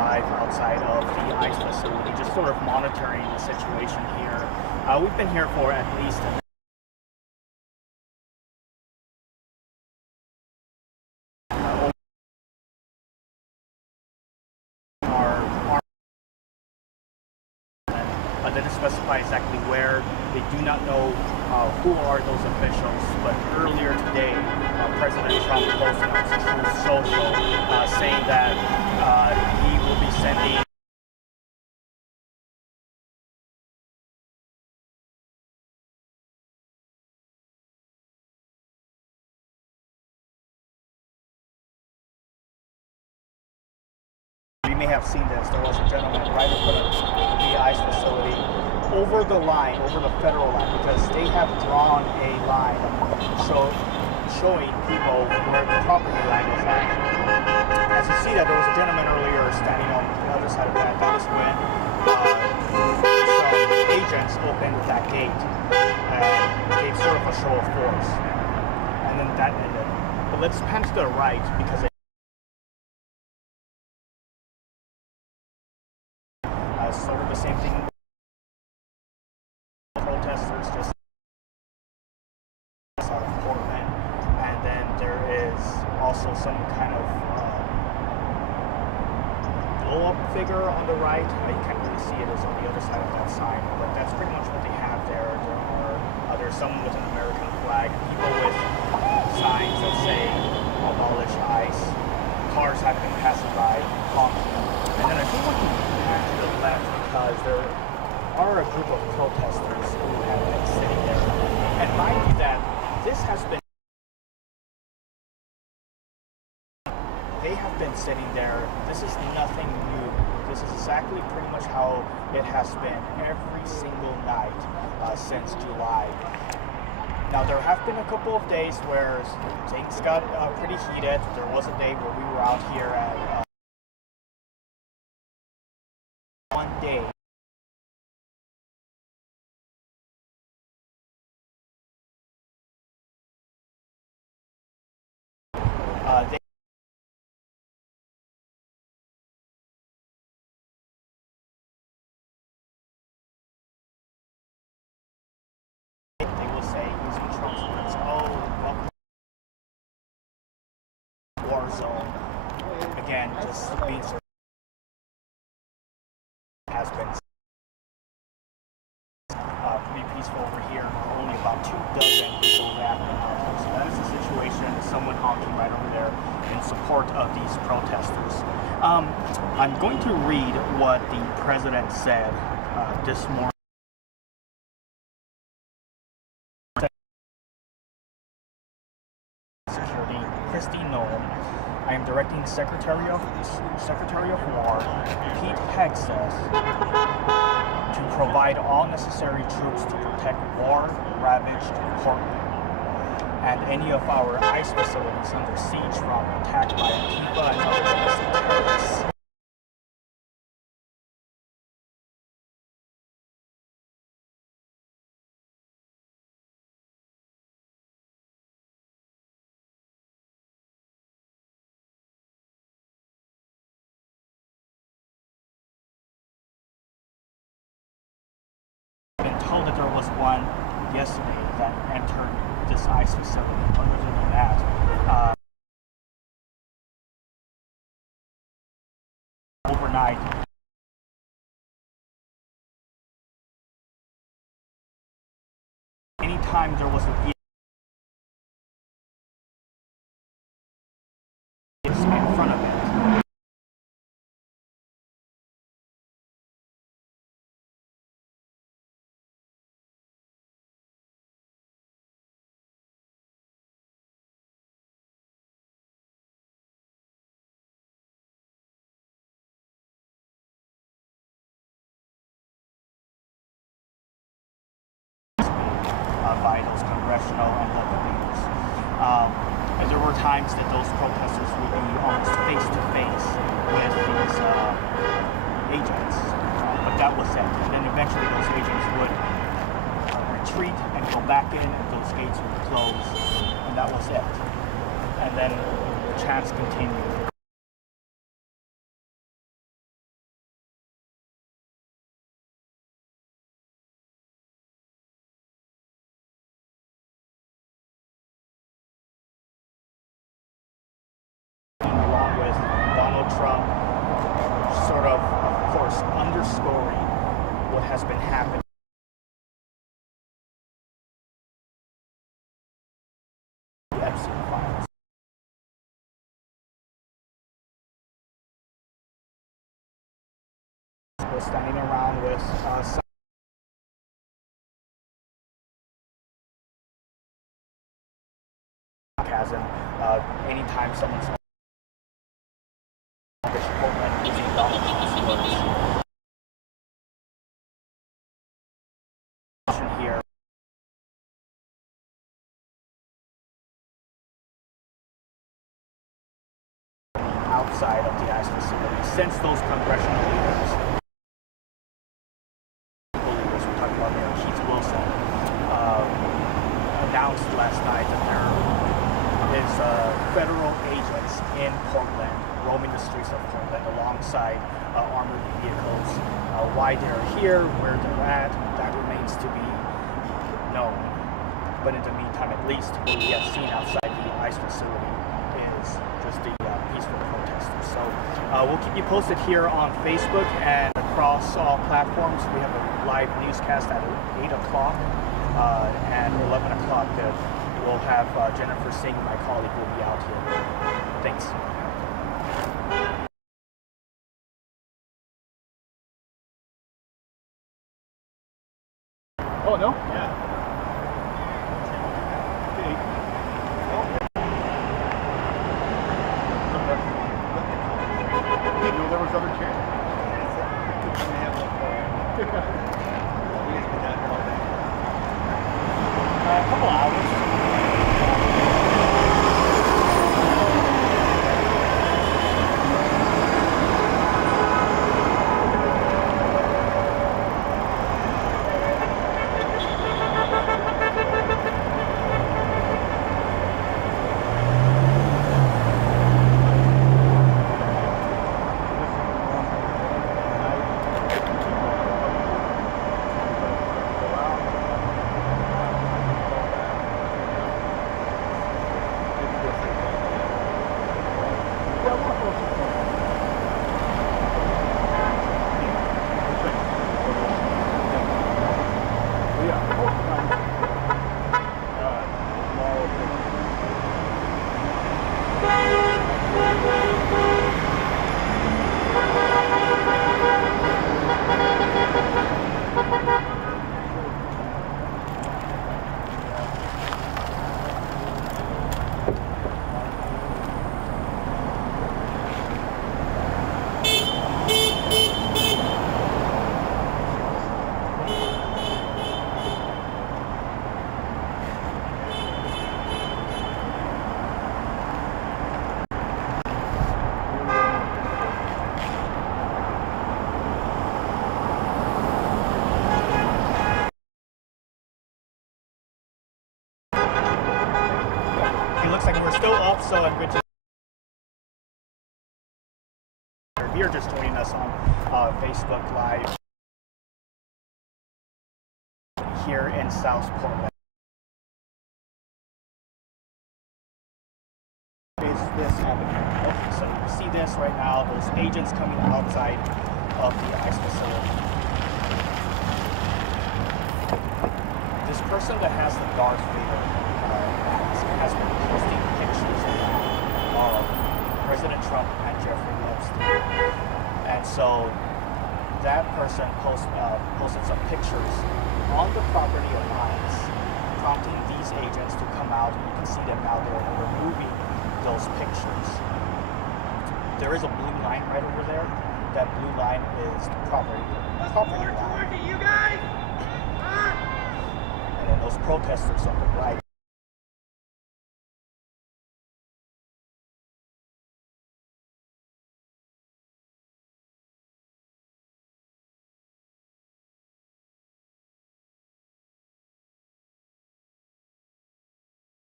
live outside of the ICE facility, just sort of monitoring the situation here. We've been here for at least they didn't specify exactly where. They do not know who are those officials, but earlier today, President Trump posted on Truth Social saying that he will be sending You may have seen this. There was a gentleman right in front of the ICE facility over the line, over the federal line, because they have drawn a line showing people where the property line is at. As you see that there was a gentleman earlier standing on the other side of that. That was when some agents opened that gate and gave sort of a show of force. And then that ended. But let's pan to the right because sort of the same thing. Protesters just out of Portland, and then there is also some kind of blow-up figure on the right. You can't really see it; it's on the other side of that sign, but that's pretty much what they have there. There's someone with an American flag, people with signs that say "Abolish ICE." Cars have been passing by, honking, and then I think we can back to the left because there are a group of protesters who have been sitting there. And mind you that they have been sitting there. This is nothing new. This is exactly pretty much how it has been every single night since July. Now, there have been a couple of days where things got pretty heated. There was a day where we were out here at one day. They will say, using Trump's words, war zone. Again, just being has been pretty peaceful over here. Only about 24 people reacting out here. So that is the situation. Someone honking right over there in support of these protesters. I'm going to read what the president said this morning. I am directing Secretary of War Pete Hegseth to provide all necessary troops to protect war-ravaged Portland and any of our ICE facilities under siege from attack by Antifa and other domestic terrorists. Told that there was one yesterday that entered this ICE facility. Other than that, overnight, anytime there was a vehicle in front of it. By those congressional and local leaders. And there were times that those protesters would be almost face-to-face with these agents, but that was it. And then eventually those agents would retreat and go back in, and those gates would close, and that was it. And then the chants continued. sort of course, underscoring what has been happening. The Epstein files. We're standing around with sarcasm. Anytime someone's using Donald Trump's words. Here. Outside of the ICE facility, since those congressional leaders, we're talking about Mayor Keith Wilson, announced last night that there is federal agents in Portland, roaming the streets of Portland alongside armored vehicles. Why they're here, where they're at, that remains to be known. But in the meantime, at least what we have seen outside the ICE facility is just the peaceful protesters. So we'll keep you posted here on Facebook and across all platforms. We have a live newscast at 8 o'clock and 11 o'clock. We'll have Jennifer Singh, my colleague, will be out here. Thanks. Oh, no? Yeah. There was other chairs. A couple hours. Looks like we're still up, so I'm good to. If you're just joining us on Facebook Live here in South Portland. Is this happening? Okay, so you see this right now, those agents coming outside of the ICE facility. This person that has the Darth Vader mask has been posting pictures of President Trump and Jeffrey Epstein. And so that person posted some pictures on the property of ICE, prompting these agents to come out. And you can see them now, they're removing those pictures. There is a blue line right over there. That blue line is the property line. You guys! And then those protesters on the right.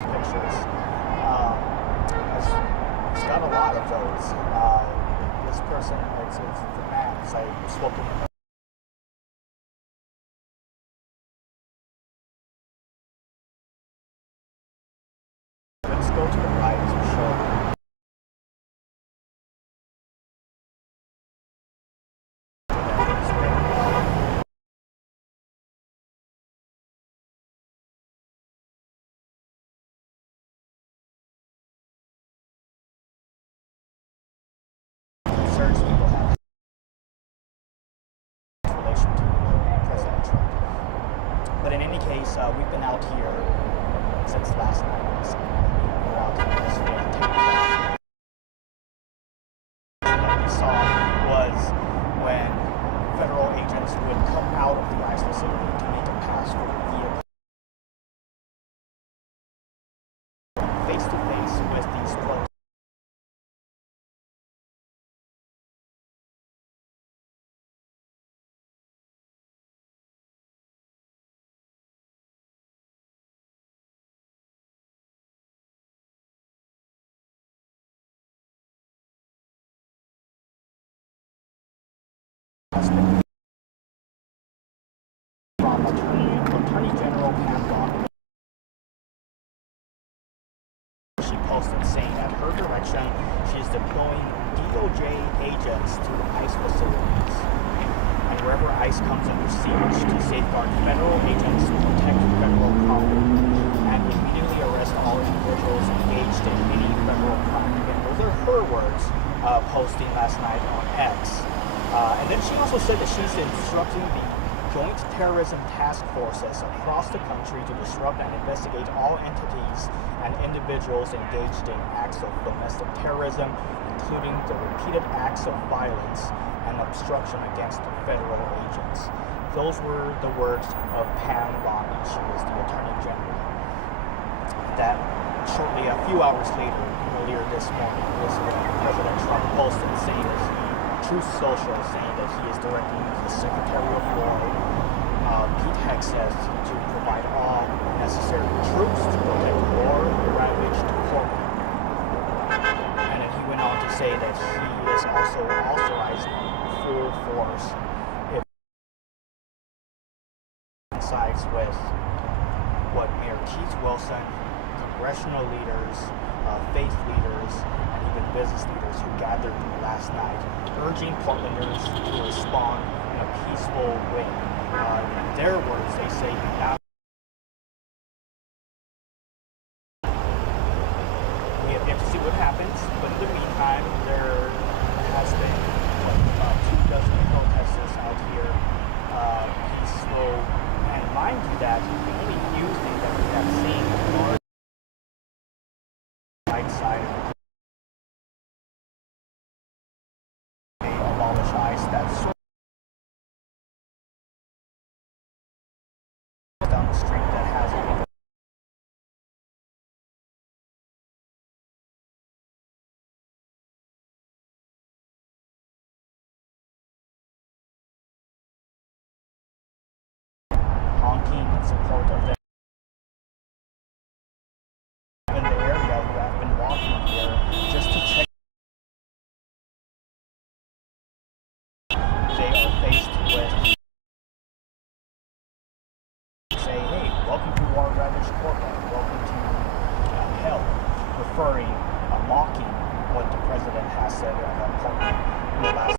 Pictures. It's got a lot of those. This person, it's the man, it's like spoken. Let's go to the right to show. we've been out here since last night. We're out here this day, 10 o'clock. What we saw was when federal agents would come out of the ICE facility to make a pass for the vehicle. Face to face with these protesters. From Attorney General Katu, she posted saying at her direction, she is deploying DOJ agents to ICE facilities, and wherever ICE comes under siege to safeguard federal agents, protect federal property, and immediately arrest all individuals engaged in any federal crime. Again, those are her words, posting last night on X. And then she also said that she's instructing the Joint Terrorism Task Forces across the country to disrupt and investigate all entities and individuals engaged in acts of domestic terrorism, including the repeated acts of violence and obstruction against federal agents. Those were the words of Pam Bondi. She is the Attorney General. That shortly, a few hours later, earlier this morning, was when President Trump posted saying that Truth Social saying that he is directing the Secretary of War, Pete Hegseth, to provide all necessary troops to protect war ravaged Portland. And then he went on to say that he is also authorizing full force if it coincides with what Mayor Keith Wilson, congressional leaders, faith leaders, and even business leaders who gathered last night, urging Portlanders to respond in a peaceful way. In their words, they say now we have yet to see what happens, but in the meantime, there has been 2 dozen protesters out here, peaceful, and mind you that the only new thing that we have seen on the right side abolish ICE, that's down the street that has honking in support of them in the area who have been walking here just to check. They are faced with say, hey, welcome to war ravaged Portland, welcome to hell, referring, mocking what the president has said about Portland in the last